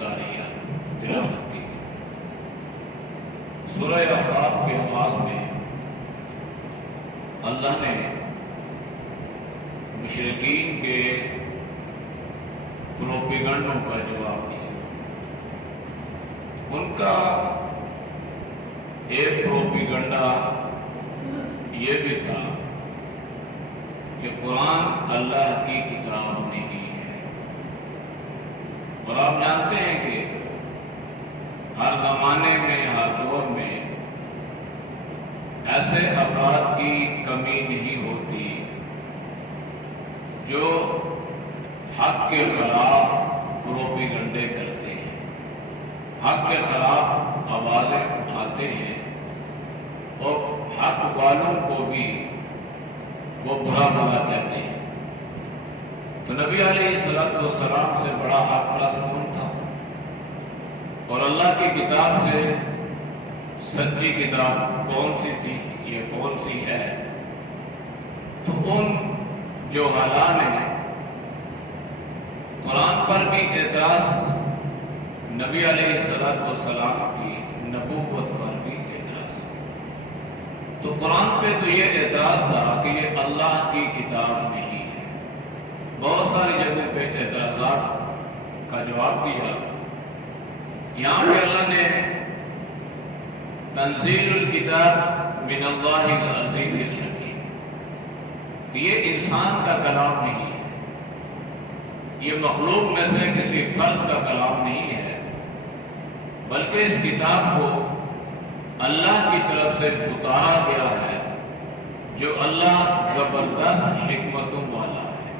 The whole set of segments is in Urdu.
الزاریات تلاوت کی۔ سورہ اعراف کے آغاز میں اللہ نے مشرکین کے پروپیگنڈوں کا جواب دیا۔ ان کا ایک پروپیگنڈا یہ بھی تھا کہ قرآن اللہ کی کتاب نہیں ہے، اور آپ جانتے ہیں کہ ہر زمانے میں، ہر دور میں ایسے افراد کی کمی نہیں ہوتی جو حق کے خلاف پروپیگنڈے کرتے ہیں، حق کے خلاف آوازیں اٹھاتے ہیں اور حق والوں کو بھی وہ برا بھلا کہتے ہیں۔ تو نبی علیہ السلام سے بڑا حق پرست کون تھا؟ اور اللہ کی کتاب سے سچی کتاب کون سی تھی، یہ کون سی ہے؟ تو ان جو حالان نے قرآن پر بھی اعتراض، نبی علیہ السلام کی نبوت پر بھی اعتراض، تو قرآن پہ تو یہ اعتراض تھا کہ یہ اللہ کی کتاب نہیں ہے۔ بہت ساری جگہوں پہ اعتراضات کا جواب دیا۔ یہاں پہ اللہ نے تنزیل الکتاب من اللہ العزیز الحکیم، یہ انسان کا کلام نہیں ہے، یہ مخلوق میں سے کسی فرد کا کلام نہیں ہے، بلکہ اس کتاب کو اللہ کی طرف سے اتارا گیا ہے، جو اللہ زبردست حکمتوں والا ہے۔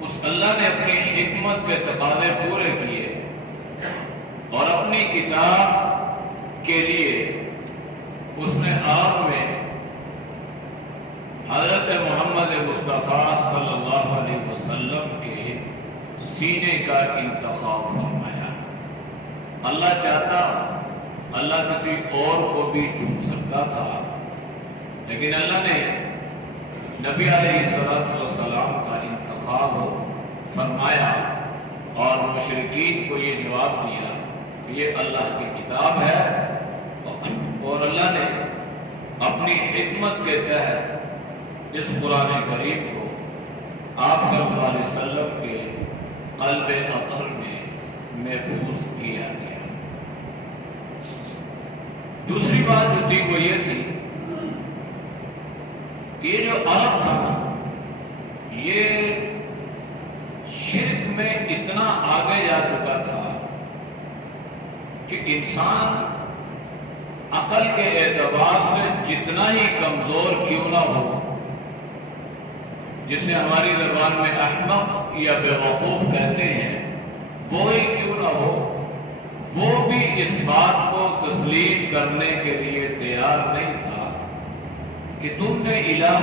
اس اللہ نے اپنی حکمت کے تقاضے پورے کیے اور اپنی کتاب کے لیے اس نے آپ میں حضرت محمد مصطفیٰ صلی اللہ علیہ وسلم کے سینے کا انتخاب فرمایا۔ اللہ چاہتا اللہ کسی اور کو بھی چن سکتا تھا، لیکن اللہ نے نبی علیہ السلام کا انتخاب فرمایا اور مشرکین کو یہ جواب دیا کہ یہ اللہ کی کتاب ہے، اور اللہ نے اپنی حکمت کے تحت اس قرآن کریم کو آپ صلی اللہ علیہ وسلم کے قلب اطہر میں محفوظ کیا گیا۔ دوسری بات جو تھی وہ یہ تھی کہ یہ جو عرب تھا نا، یہ شرک میں اتنا آگے جا چکا تھا کہ انسان عقل کے اعتبار سے جتنا ہی کمزور کیوں نہ ہو، جسے ہماری زبان میں احمق یا بیوقوف کہتے ہیں، وہ ہی کیوں نہ ہو، وہ بھی اس بات کو تسلیم کرنے کے لیے تیار نہیں تھا کہ تم نے الہ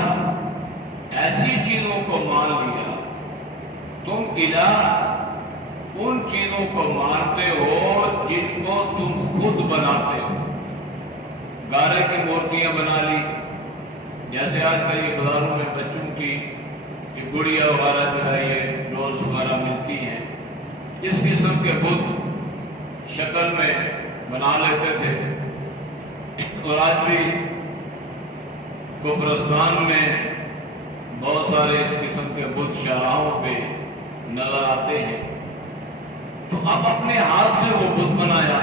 ایسی چیزوں کو مان لیا، تم الہ ان چیزوں کو مانتے ہو جن کو تم خود بناتے ہو۔ گارے کی مورتیاں بنا لی، جیسے آج کل یہ بازاروں میں بچوں کی یہ گڑیا وغیرہ جو ہے یہ ڈولز وغیرہ ملتی ہیں، اس قسم کے بت شکل میں بنا لیتے تھے، اور آج بھی کفرستان میں بہت سارے اس قسم کے بت شاہراہوں پہ نظر آتے ہیں۔ تو اب اپنے ہاتھ سے وہ بت بنایا،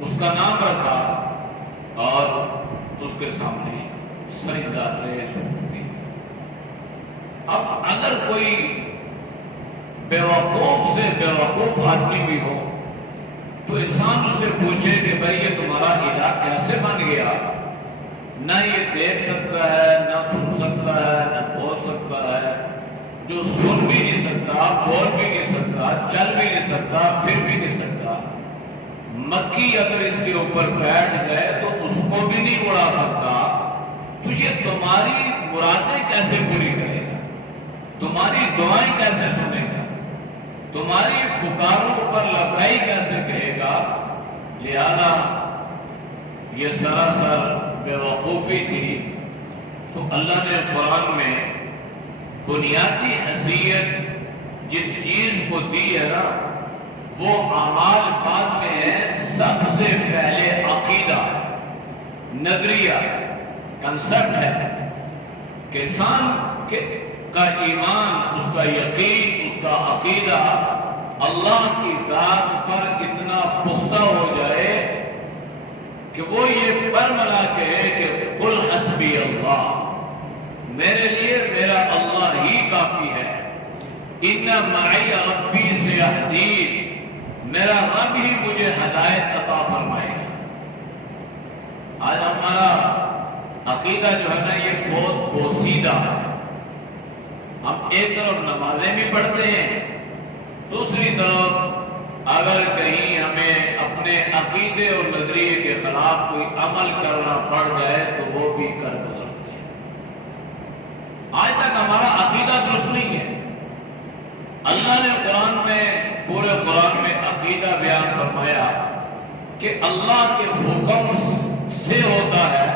اس کا نام رکھا اور اس کے سامنے سجدہ ریز ہوتی۔ اب اگر کوئی بیوقوف سے بیوقوف آدمی بھی ہو تو انسان اس سے پوچھے کہ بھائی یہ تمہارا الہ کیسے بن گیا؟ نہ یہ دیکھ سکتا ہے، نہ سن سکتا ہے، نہ بول سکتا ہے، جو سن بھی نہیں سکتا، بول بھی نہیں سکتا، چل بھی نہیں سکتا، پھر بھی نہیں سکتا، مکھی اگر اس کے اوپر بیٹھ گئے تو اس کو بھی نہیں اڑا سکتا، تو یہ تمہاری مرادیں کیسے پوری کرے گا؟ تمہاری دعائیں کیسے سنے گا؟ تمہاری پکاروں پر لبائی کیسے کہے گا؟ لہذا یہ سراسر بے وقوفی تھی۔ تو اللہ نے قرآن میں بنیادی حیثیت جس چیز کو دی ہے نا، وہ اعمال بعد میں ہے، سب سے پہلے عقیدہ، نظریہ، کنسپٹ ہے کہ انسان کا ایمان، اس کا یقین، اس کا عقیدہ اللہ کی ذات پر اتنا پختہ ہو جائے کہ وہ یہ برملا کہے کہ قل حسبی اللہ، میرے لیے میرا اللہ ہی کافی ہے، ان معی ربی سیہدین، میرا رب ہی مجھے ہدایت عطا فرمائے گا۔ آج ہمارا عقیدہ جو ہے نا یہ بہت پوسیدہ ہے۔ ہم ایک طرف نمازیں بھی پڑھتے ہیں، دوسری طرف اگر کہیں ہمیں اپنے عقیدے اور نظریے کے خلاف کوئی عمل کرنا پڑ جائے تو وہ بھی کر گزرتے ہیں۔ آج تک ہمارا عقیدہ درست نہیں ہے۔ اللہ نے قرآن میں، پورے قرآن میں عقیدہ بیان فرمایا کہ اللہ کے حکم سے ہوتا ہے،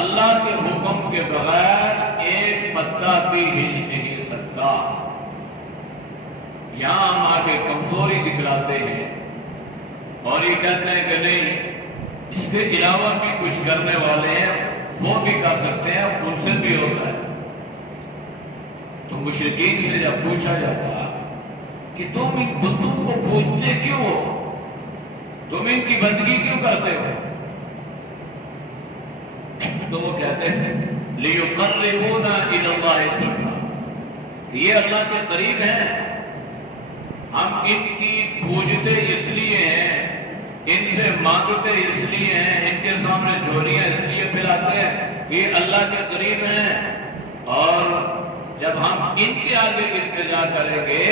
اللہ کے حکم کے بغیر ایک پتا بھی ہل نہیں سکتا۔ یہاں ہم آگے کمزوری دکھلاتے ہیں اور یہ کہتے ہیں کہ نہیں، اس کے علاوہ بھی کچھ کرنے والے ہیں، وہ بھی کر سکتے ہیں، ان سے بھی ہوتا ہے۔ تو مشرکین سے جب پوچھا جاتا کہ تم ان بتوں کو پوجتے کیوں ہو، تم ان کی بندگی کیوں کرتے ہو، تو وہ کہتے ہیں لِيُقَرِّبُونَا إِلَى اللَّهِ زُلْفَىٰ، یہ اللہ کے قریب ہیں، ہم ان کی پوجتے اس لیے ہیں، ان سے مانگتے اس لیے ہیں، ان کے سامنے جھولیاں اس لیے پھیلاتے ہیں کہ یہ اللہ کے قریب ہیں، اور جب ہم ان کے آگے التجا کریں گے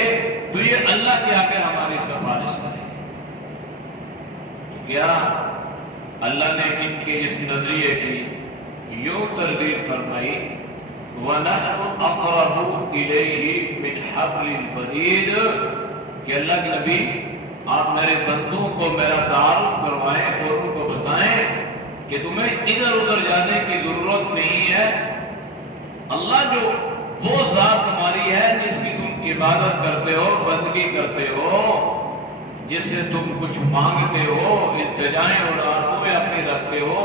تو یہ اللہ کے آگے ہماری سفارش کریں گے۔ کیا اللہ نے ان کے اس نظریے کی یوں تردید فرمائی وَنَحْنُ أَقْرَبُ إِلَيْهِ مِنْ حَبْلِ الْوَرِيدِ کہ اللہ کے نبی آپ میرے بندوں کو میرا تعارف کروائیں اور ان کو بتائیں کہ تمہیں ادھر ادھر جانے کی ضرورت نہیں ہے، اللہ جو وہ ذات ہماری ہے جس کی تم عبادت کرتے ہو، بندگی کرتے ہو، جس سے تم کچھ مانگتے ہو، التجائیں اور آرزویں اپنی رکھتے ہو،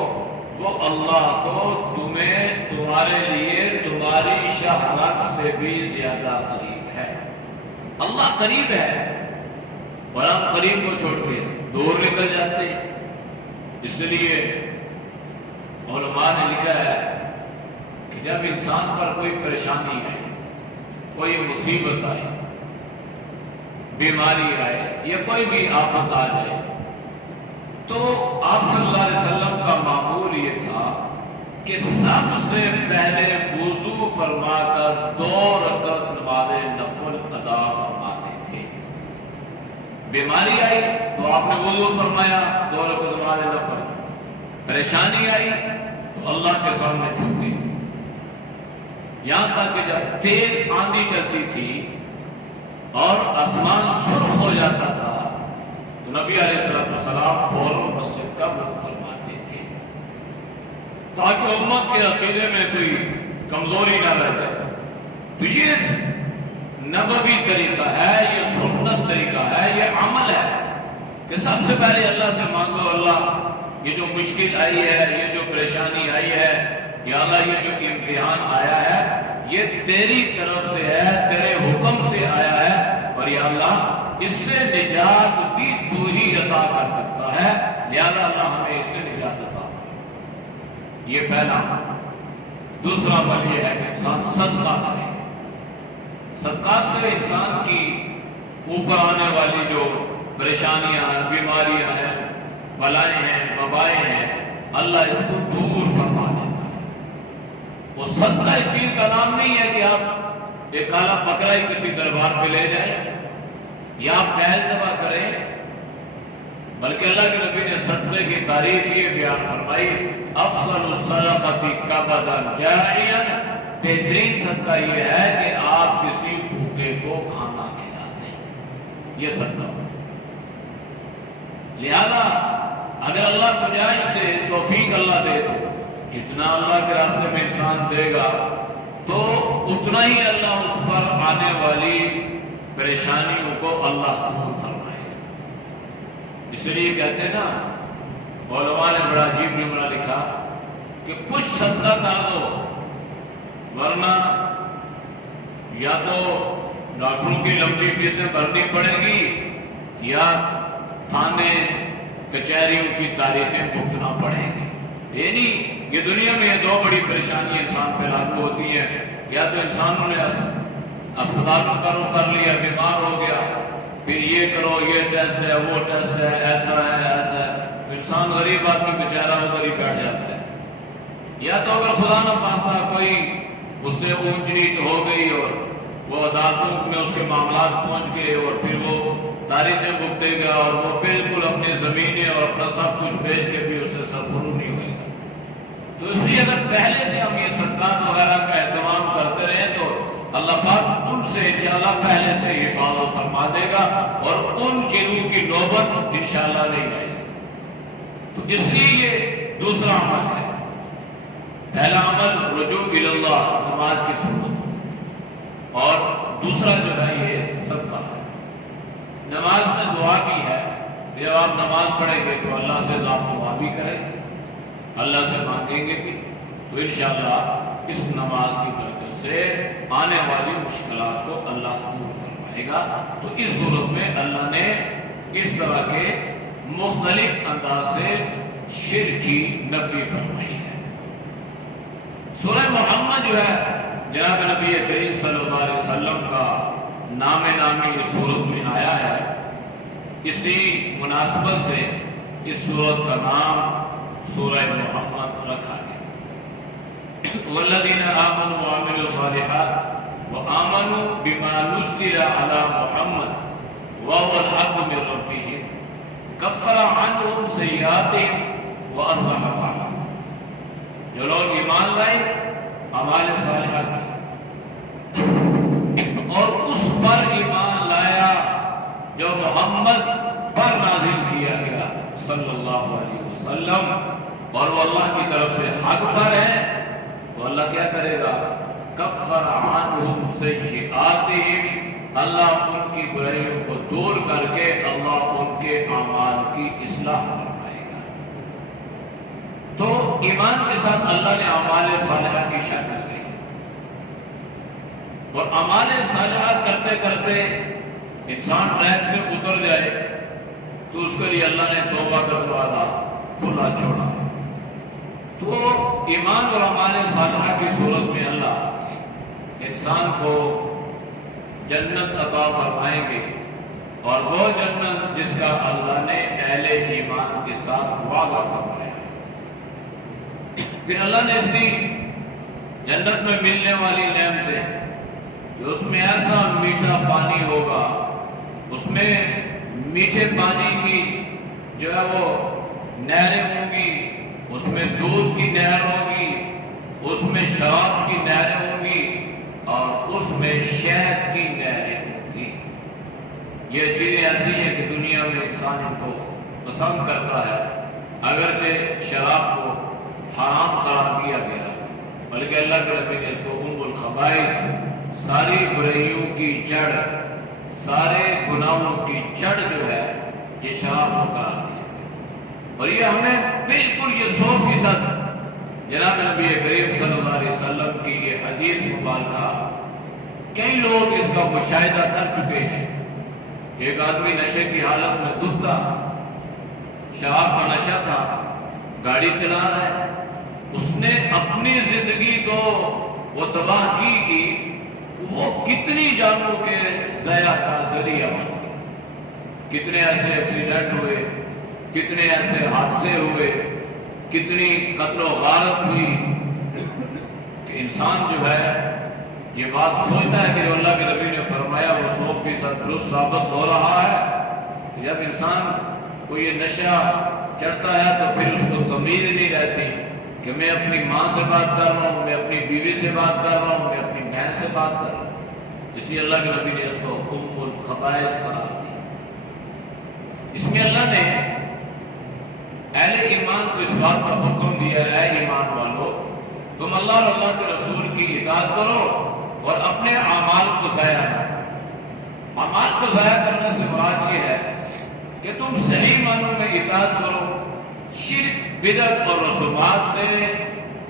وہ اللہ کو تمہیں تمہارے لیے تمہاری شہوت سے بھی زیادہ قریب ہے۔ اللہ قریب ہے اور ہم قریب کو چھوڑ کے دور نکل جاتے ہیں۔ اس لیے علماء نے لکھا ہے کہ جب انسان پر کوئی پریشانی ہے، کوئی مصیبت آئے، بیماری آئے یا کوئی بھی آفت آ جائے، تو آپ صلی اللہ علیہ وسلم کا معمول یہ تھا کہ سب سے پہلے وضو فرما کر 2 رکعت نماز نفل ادا فرماتے تھے۔ بیماری آئی تو آپ نے وضو فرمایا، 2 رکعت نماز نفل۔ پریشانی آئی تو اللہ کے سامنے جھک گئے، یہاں تک کہ جب تیز آندھی چلتی تھی اور آسمان سرخ ہو جاتا تھا تو نبی علیہ السلام فوراً مسجد کا رخ فرماتے تھے تاکہ امت کے عقیدے میں کوئی کمزوری نہ رہ جائے۔ تو یہ نبوی طریقہ ہے، یہ سنت طریقہ ہے، یہ عمل ہے کہ سب سے پہلے اللہ سے مانگو، اللہ یہ جو مشکل آئی ہے، یہ جو پریشانی آئی ہے، یا اللہ یہ جو امتحان آیا ہے یہ تیری طرف سے ہے، تیرے حکم سے آیا ہے، اور یا اللہ اس سے نجات بھی تو ہی عطا کر سکتا ہے، لہذا اللہ ہمیں اس سے نجات عطا فرما۔ یہ پہلا عمل۔ دوسرا عمل یہ ہے کہ انسان صدقہ کرے۔ صدقات سے انسان کی اوپر آنے والی جو پریشانیاں ہیں، بیماریاں ہیں، بلائیں ہیں، وبائیں ہیں، اللہ اس کو دور فرما دیتا ہے۔ وہ صدقہ اس چیز کا نام نہیں ہے کہ آپ ایک کالا بکرا ہی کسی دربار پہ لے جائیں یا آپ بیل ذبح کریں، بلکہ اللہ کے نبی نے صدقے کی تعریف یہ بیان فرمائی افضل الصدقۃ قبضا جاریا، بہترین صدقہ یہ ہے کہ آپ کسی بھوکے کو کھانا کھلا دیں، یہ صدقہ۔ لہذا اگر اللہ گنجائش دے، توفیق اللہ دے، تو جتنا اللہ کے راستے میں انسان دے گا تو اتنا ہی اللہ اس پر آنے والی پریشانیوں کو اللہ دور فرمائے گا۔ اس لیے کہتے ہیں نا، علماء نے بڑا عجیب جملہ لکھا کہ کچھ صدقہ کر دو، ورنہ یا تو ڈاکٹروں کی لمبی فیسیں بھرنی پڑے گی یا تھانے کچہریوں کی تاریخیں بھگتنا پڑیں گی۔ یہ نہیں، یہ دنیا میں یہ دو بڑی پریشانی انسان پہ لاگو ہوتی ہیں، یا تو انسانوں نے اسپتالوں کا رخ کر لیا، بیمار ہو گیا، پھر یہ کرو، یہ ٹیسٹ ہے، وہ ٹیسٹ ہے، ایسا ہے، ایسا ہے، انسان غریب آدمی بیچارہ ادھر ہی بیٹھ جاتا ہے۔ یا تو اگر خدا نہ خواستہ کوئی اس سے اونچ نیچ ہو گئی اور وہ عدالتوں میں اس کے معاملات پہنچ گئے اور پھر وہ تاریخیں بھگتے گا اور وہ بالکل اپنے زمینیں اور اپنا سب کچھ بیچ کے بھی اس سے سرفراز نہیں ہوئے گا۔ تو اس لیے اگر پہلے سے ہم یہ صدقات وغیرہ کا اہتمام کرتے رہیں تو اللہ پاک ان سے انشاءاللہ پہلے سے حفاظت فرما دے گا اور ان چیزوں کی نوبت انشاءاللہ نہیں آئے گی۔ تو اس لیے یہ دوسرا عمل ہے۔ پہلا عمل رجوع الی اللہ، نماز کی سنت، اور دوسرا جو ہے یہ صدقہ ہے۔ نماز میں دعا بھی ہے، جب آپ نماز پڑھیں گے تو اللہ سے آپ دعا بھی کریں گے، اللہ سے مانگیں گے بھی، تو انشاءاللہ اس نماز کی برکت سے آنے والی مشکلات کو اللہ دور فرمائے گا۔ تو اس صورت میں اللہ نے اس طرح کے مختلف انداز سے شرک کی نفی فرمائی ہے۔ سورہ محمد جو ہے جناب نبی کریم صلی اللہ علیہ وسلم کا نام نامی اس صورت میں آیا ہے، اسی مناسبت سے اس صورت کا نام سورہ محمد رکھا گیا۔ والذین آمنوا وعملوا الصالحات وآمنوا بما نزل على محمد وهو الحق من ربهم کفر عنهم سیئاتهم واصلح بالهم۔ جو لوگ ایمان لائے، اعمال صالحہ کی، اور اس پر ایمان لایا جو محمد پر نازل کیا گیا صلی اللہ علیہ وسلم، اور وہ اللہ کی طرف سے حق پر ہے، تو اللہ کیا کرے گا؟ کفر عنہم سیئاتہم، اللہ ان کی برائیوں کو دور کر کے اللہ ان کے اعمال کی اصلاح فرمائے گا۔ تو ایمان کے ساتھ اللہ نے اعمال صالحہ کی شرط دی، اور اعمال صالحہ کرتے کرتے انسان ٹریک سے اتر جائے تو اس کے لیے اللہ نے توبہ کا دروازہ کھلا چھوڑا۔ تو ایمان اور اعمال صالحہ کی صورت میں اللہ انسان کو جنت عطا فرمائیں گے، اور وہ جنت جس کا اللہ نے اہل ایمان کے ساتھ وعدہ فرمایا۔ پھر اللہ نے اس کی جنت میں ملنے والی نعمتیں، کہ اس میں ایسا میٹھا پانی ہوگا، اس میں میٹھے پانی کی جو ہے وہ نہریں ہوں گی، اس میں دودھ کی نہر ہوگی، اس میں شراب کی نہریں ہوں گی، اور اس میں شہد کی نہریں ہوں گی۔ یہ چیزیں ایسی ہیں کہ دنیا میں انسان ان کو پسند کرتا ہے، اگرچہ شراب کو حرام قرار دیا گیا، بلکہ اللہ کے نبی نے اس کو ام الخبائث، ساری برائیوں کی جڑ، سارے گناہوں کی جڑ جو ہے یہ شراب کو قرار دیا۔ اور یہ ہمیں بالکل یہ 100% جناب نبی کریم صلی اللہ علیہ وسلم کی یہ حدیث مبارکہ، کئی لوگ اس کا مشاہدہ کر چکے ہیں۔ ایک آدمی نشے کی حالت میں دب تھا، شراب کا نشہ تھا، گاڑی چلا رہا ہے، اس نے اپنی زندگی کو وہ تباہ کی وہ کتنی جانوں کے ضیاع کا ذریعہ بن گیا۔ کتنے ایسے ایکسیڈنٹ ہوئے، کتنے ایسے حادثے ہوئے، کتنی قتل و غارت ہوئی، کہ انسان جو ہے یہ بات سوچتا ہے کہ جو اللہ کے نبی نے فرمایا وہ 100% درست ثابت ہو رہا ہے۔ جب انسان کو یہ نشہ چڑھتا ہے تو پھر اس کو تمیز نہیں رہتی کہ میں اپنی ماں سے بات کر رہا ہوں، میں اپنی بیوی سے بات کر رہا ہوں، میں اپنی بہن سے بات کر رہا ہوں۔ اس لیے اللہ کے نبی نے اس کو ام الخبائث قرار دیا۔ اس میں اللہ نے اہل ایمان کو اس بات کا حکم دیا ہے، ایمان والو تم اللہ اور اللہ کے رسول کی اطاعت کرو اور اپنے اعمال کو ضائع نہ کرو۔ اعمال کو ضائع کرنے سے مراد یہ ہے کہ تم صحیح معنوں میں اطاعت کرو، شرک بدعت اور رسومات سے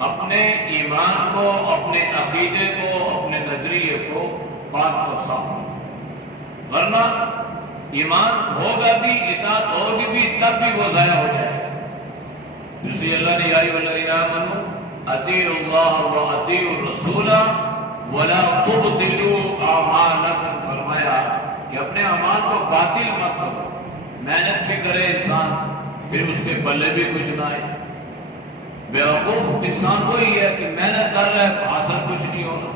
اپنے ایمان کو، اپنے عقیدے کو، اپنے نظریے کو پاک اور صاف رکھو، ورنہ ایمان ہوگا بھی، اطاعت ہوگی بھی، تب بھی وہ ضائع ہو جائے گا۔ اس لیے اللہ نے یا ایھا الذین آمنوا اطیعوا اللہ واطیعوا الرسول ولا تبطلوا اعمالکم، فرمایا کہ اپنے اعمال کو باطل مت کرو۔ محنت بھی کرے انسان، پھر اس کے پلے بھی کچھ نہ آئے۔ بیوقوف انسان وہی ہے کہ محنت کر رہا ہے تو حاصل کچھ نہیں ہونا۔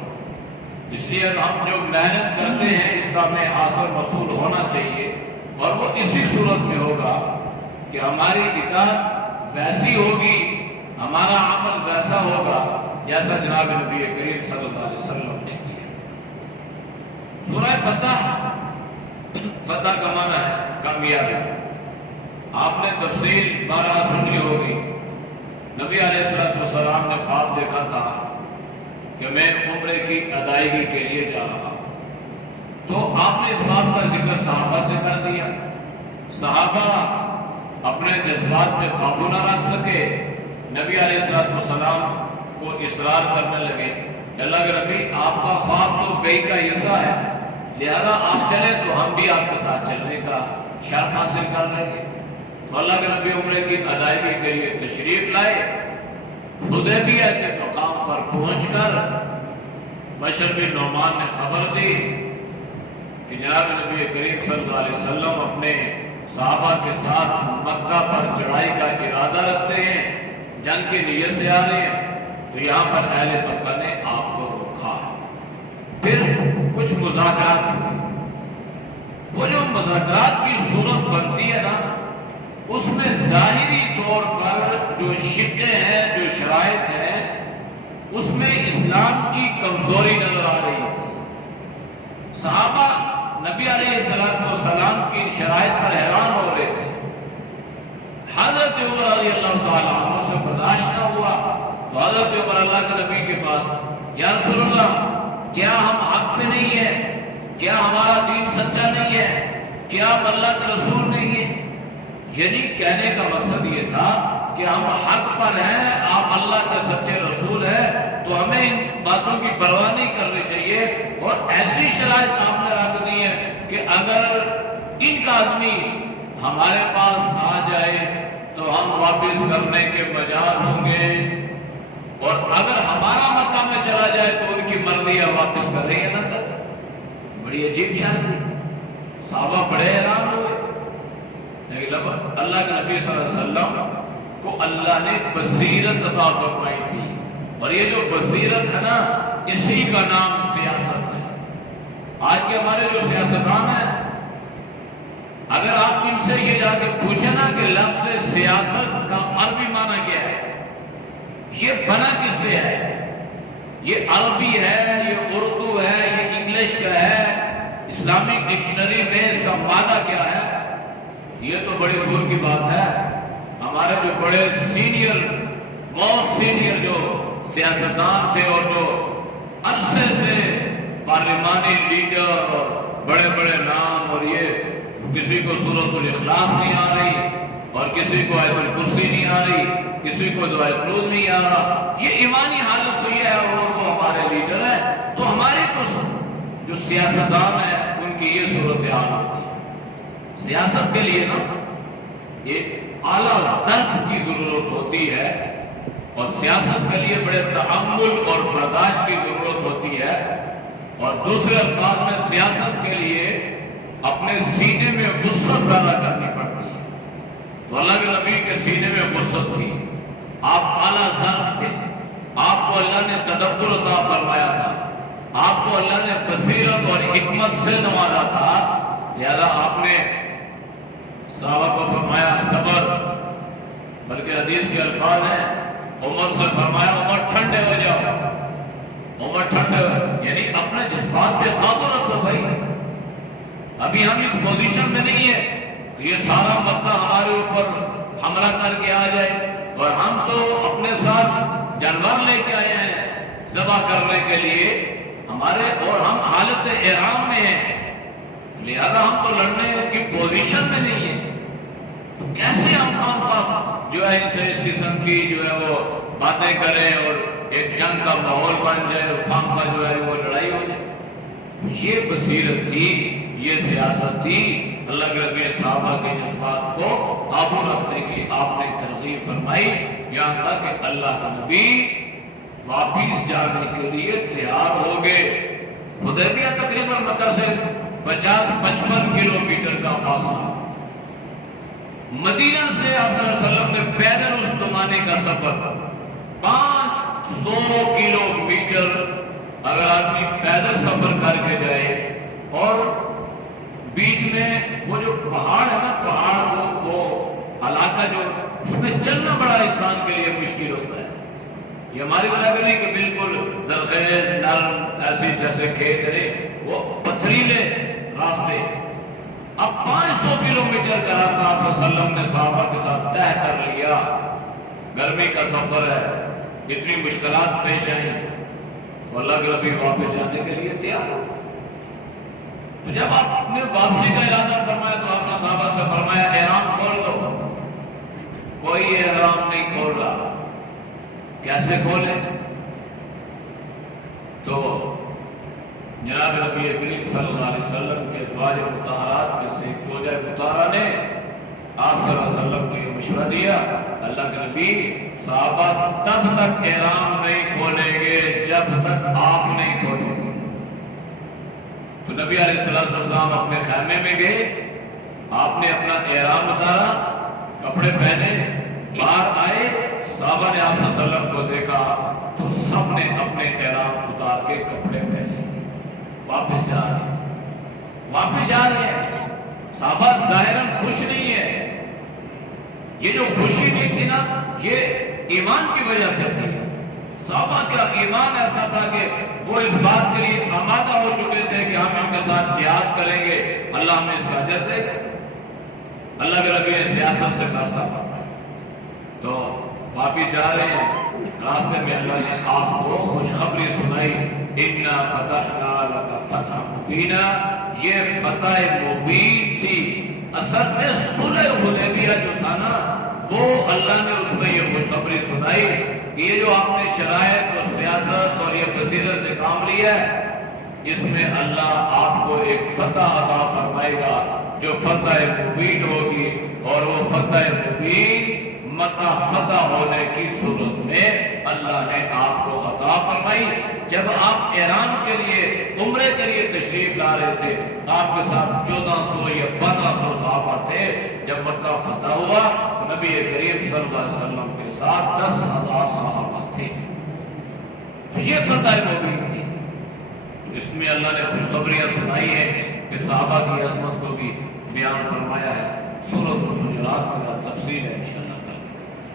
اس لیے ہم جو محنت کرتے ہیں اس کا ہمیں حاصل وصول ہونا چاہیے، اور وہ اسی صورت میں ہوگا کہ ہماری اطاعت ویسی ہوگی، ہمارا عمل ویسا ہوگا جیسا جناب نبی کریم صلی اللہ علیہ وسلم نے کیا۔ سورہ فتح کا معنی ہے کامیابی۔ آپ نے تفصیل بارہ سنی ہوگی۔ نبی علیہ السلام نے خواب دیکھا تھا کہ میں عمرے کی ادائیگی کے لیے جا رہا ہوں، تو آپ نے اس بات کا ذکر صحابہ سے کر دیا۔ صحابہ اپنے جذبات پہ قابو نہ رکھ سکے، نبی علیہ السلام کو اصرار کرنے لگے، اللہ کے نبی آپ کا خواب تو کئی کا حصہ ہے، لہذا آپ چلیں تو ہم بھی آپ کے ساتھ چلنے کا شرف حاصل کر لیں گے۔ تو اللہ کے نبی عمرے کی ادائیگی کے لیے تشریف لائے۔ حدیبیہ کے مقام پر پہنچ کر بشر بن نعمان نے خبر دی کہ جناب نبی کریم صلی اللہ علیہ وسلم اپنے صحابہ کے ساتھ مکہ پر چڑھائی کا ارادہ رکھتے ہیں، جنگ کی نیت سے آ رہے ہیں، تو یہاں پر اہل مکہ نے آپ کو روکا ہے۔ پھر کچھ مذاکرات ہوئے۔ وہ جو مذاکرات کی صورت بنتی ہے نا، اس میں ظاہری طور پر جو شکیں ہیں، جو شرائط ہیں، اس میں اسلام کی کمزوری نظر آ رہی تھی۔ صحابہ نبی علیہ السلام کی شرائط پر حیران ہو رہے تھے۔ حضرت عمر رضی اللہ تعالیٰ عنہ سے برداشت نہ ہوا تو حضرت عمر اللہ کے نبی کے پاس، یا رسول اللہ کیا ہم حق پہ نہیں ہیں؟ کیا ہمارا دین سچا نہیں ہے؟ کیا آپ اللہ کے رسول نہیں ہیں؟ یعنی کہنے کا مقصد یہ تھا کہ ہم حق پر ہیں، آپ اللہ کے سچے رسول ہیں، تو ہمیں ان باتوں کی پرواہ نہیں کرنی چاہیے، اور ایسی شرائط آپ نے رکھنی ہے کہ اگر ان کا آدمی ہمارے پاس آ جائے تو ہم واپس کرنے کے مجاز ہوں گے، اور اگر ہمارا مکہ میں چلا جائے تو ان کی مرضی ہے واپس کریں یا نہ کریں۔ بڑی عجیب شان تھی، صحابہ بڑے حیران ہوئے۔ لیکن اللہ کے نبی صلی اللہ علیہ وسلم کو اللہ نے بصیرت عطا فرمائی تھی، اور یہ جو بصیرت ہے نا، اسی کا نام سیاست ہے۔ آج کے ہمارے جو سیاستدان ہیں، اگر آپ ان سے یہ جا کے پوچھیں نا کہ لفظ سیاست کا عربی معنی کیا ہے، یہ بنا کس سے ہے، یہ عربی ہے، یہ اردو ہے، یہ انگلش کا ہے، اسلامک ڈکشنری میں اس کا معنی کیا ہے، یہ تو بڑی دور کی بات ہے۔ ہمارے جو بڑے سینئر، موسٹ سینئر جو سیاستدان تھے، اور جو عرصے سے پارلیمانی لیڈر اور بڑے بڑے نام، اور یہ کسی کو سورۃ الاخلاص نہیں آ رہی، اور کسی کو آیت الکرسی نہیں آ رہی، کسی کو دعائے قنوت نہیں آ رہا، یہ ایمانی حالت تو یہ ہے، اور وہ ہمارے لیڈر ہیں، تو ہمارے جو سیاستدان ہیں ان کی یہ صورتحال ہوتی ہے۔ سیاست کے لیے نا ایک اعلیٰ ظرف کی ضرورت ہوتی ہے، اور سیاست کے لیے بڑے تحمل اور برداشت کی ضرورت ہوتی ہے، اور دوسرے الفاظ میں سیاست کے لیے اپنے سینے میں وسعت پیدا کرنی پڑتی ہے۔ تو اللہ کے نبی کے سینے میں وسعت تھی، آپ اعلیٰ ظرف تھے، آپ کو اللہ نے تدبر عطا فرمایا تھا، آپ کو اللہ نے بصیرت اور حکمت سے نوازا تھا، لہذا آپ نے صحابہ کو فرمایا صبر، بلکہ حدیث کے الفاظ ہیں، عمر سے فرمایا عمر ٹھنڈے ہو جاؤ، عمر ٹھنڈے ہو، یعنی اپنے جذبات پہ قابو رکھو بھائی، ابھی ہم اس پوزیشن میں نہیں ہیں کہ یہ سارا مکہ ہمارے اوپر حملہ کر کے آ جائے، اور ہم تو اپنے ساتھ جانور لے کے آئے ہیں ذبح کرنے کے لیے ہمارے، اور ہم حالت احرام میں ہیں، لہذا ہم تو لڑنے کی پوزیشن میں نہیں ہیں، تو کیسے ہم خام خواہ جو ہے ان سے اس قسم کی جو ہے وہ باتیں کریں اور ایک جنگ کا ماحول بن جائے اور خام خواہ جو ہے وہ لڑائی ہو جائے. یہ بصیرت تھی، یہ سیاست تھی. اللہ کے نبی صحابہ کے جذبات کو قابو رکھنے کی آپ نے ترغیب فرمائی. یہاں تک کہ اللہ کا نبی واپس جانے کے لیے تیار ہو گئے. حدیبیہ تقریباً مکہ سے 50-55 کلومیٹر کا فاصلہ. مدینہ سے آپ صلی اللہ علیہ وسلم نے پیدل اس زمانے کا سفر 500 کلومیٹر اگر آدمی پیدل سفر کر کے جائے اور بیچ میں وہ جو پہاڑ ہے نا، پہاڑ وہ علاقہ جو اس میں چلنا بڑا انسان کے لیے مشکل ہوتا ہے. یہ ہماری علاقہ نہیں کہ بالکل زرخیز نرم ایسے جیسے کھیت ہے، وہ پتھریلے راستے. اب 500 کلومیٹر کا راستہ آپ صلی اللہ علیہ وسلم نے صحابہ کے ساتھ طے کر لیا. گرمی کا سفر ہے، اتنی مشکلات پیش آئیں، اللہ کے نبی واپس جانے کے لیے تیار ہو. تو جب آپ نے واپسی کا ارادہ فرمایا تو آپ نے صحابہ سے فرمایا احرام کھول دو. کوئی احرام نہیں کھول رہا. کیسے کھولیں؟ تو جناب نبی کریم صلی اللہ علیہ وسلم کے ازواج مطہرات میں سے ایک زوجہ مطہرہ نے آپ صلی اللہ علیہ وسلم کو یہ مشورہ دیا. اللہ کے نبی صحابہ تب تک احرام نہیں کھولیں گے جب تک آپ نہیں کھولیں گے. تو نبی علیہ السلام اپنے خیمے میں گئے. آپ نے اپنا احرام اتارا، کپڑے پہنے، باہر آئے. صحابہ نے آپ صلی اللہ علیہ وسلم کو دیکھا تو سب نے اپنے احرام اتار کے کپڑے پہنے واپس جا رہے ہیں. صحابہ ظاہراً خوش نہیں ہے. یہ جو خوشی نہیں تھی نا، یہ ایمان کی وجہ سے تھی. صحابہ کا ایمان ایسا تھا کہ وہ اس بات کے لیے آمادہ ہو چکے تھے کہ ہم ان کے ساتھ جہاد کریں گے، اللہ ہمیں اس کا اجر دے گا. اللہ کے نبی نے سیاست سے فیصلہ فرمایا. تو واپس جا رہے ہیں، راستے میں اللہ نے آپ کو خوشخبری سنائی. اِنَّا فَتَحْنَا لَكَ فَتْحًا مُبِينًا. یہ فتح مبین تھی. اصل میں صلح حدیبیہ جو تھا نا، وہ اللہ نے اس میں یہ خوشخبری سنائی کہ یہ جو آپ نے شرائط اور سیاست اور یہ بصیرت سے کام لیا ہے، اس میں اللہ آپ کو ایک فتح عطا فرمائے گا جو فتح مبین ہوگی. اور وہ فتح مبین مکہ فتح ہونے کی صورت میں اللہ نے آپ کو عطا فرمائی. جب آپ ایران کے لیے عمرے کے لیے تشریف لا رہے تھے، آپ کے ساتھ 1400 یا 1200 صحابہ تھے. جب مکہ فتح ہوا تو نبی کریم صلی اللہ علیہ وسلم کے ساتھ 10,000 صحابہ تھے. یہ فتح مبین تھی. اس میں اللہ نے خوشخبریاں سنائی ہے کہ صحابہ کی عظمت کو بھی بیان فرمایا ہے. سورۃ الحجرات کا تفصیل ہے انشاءاللہ.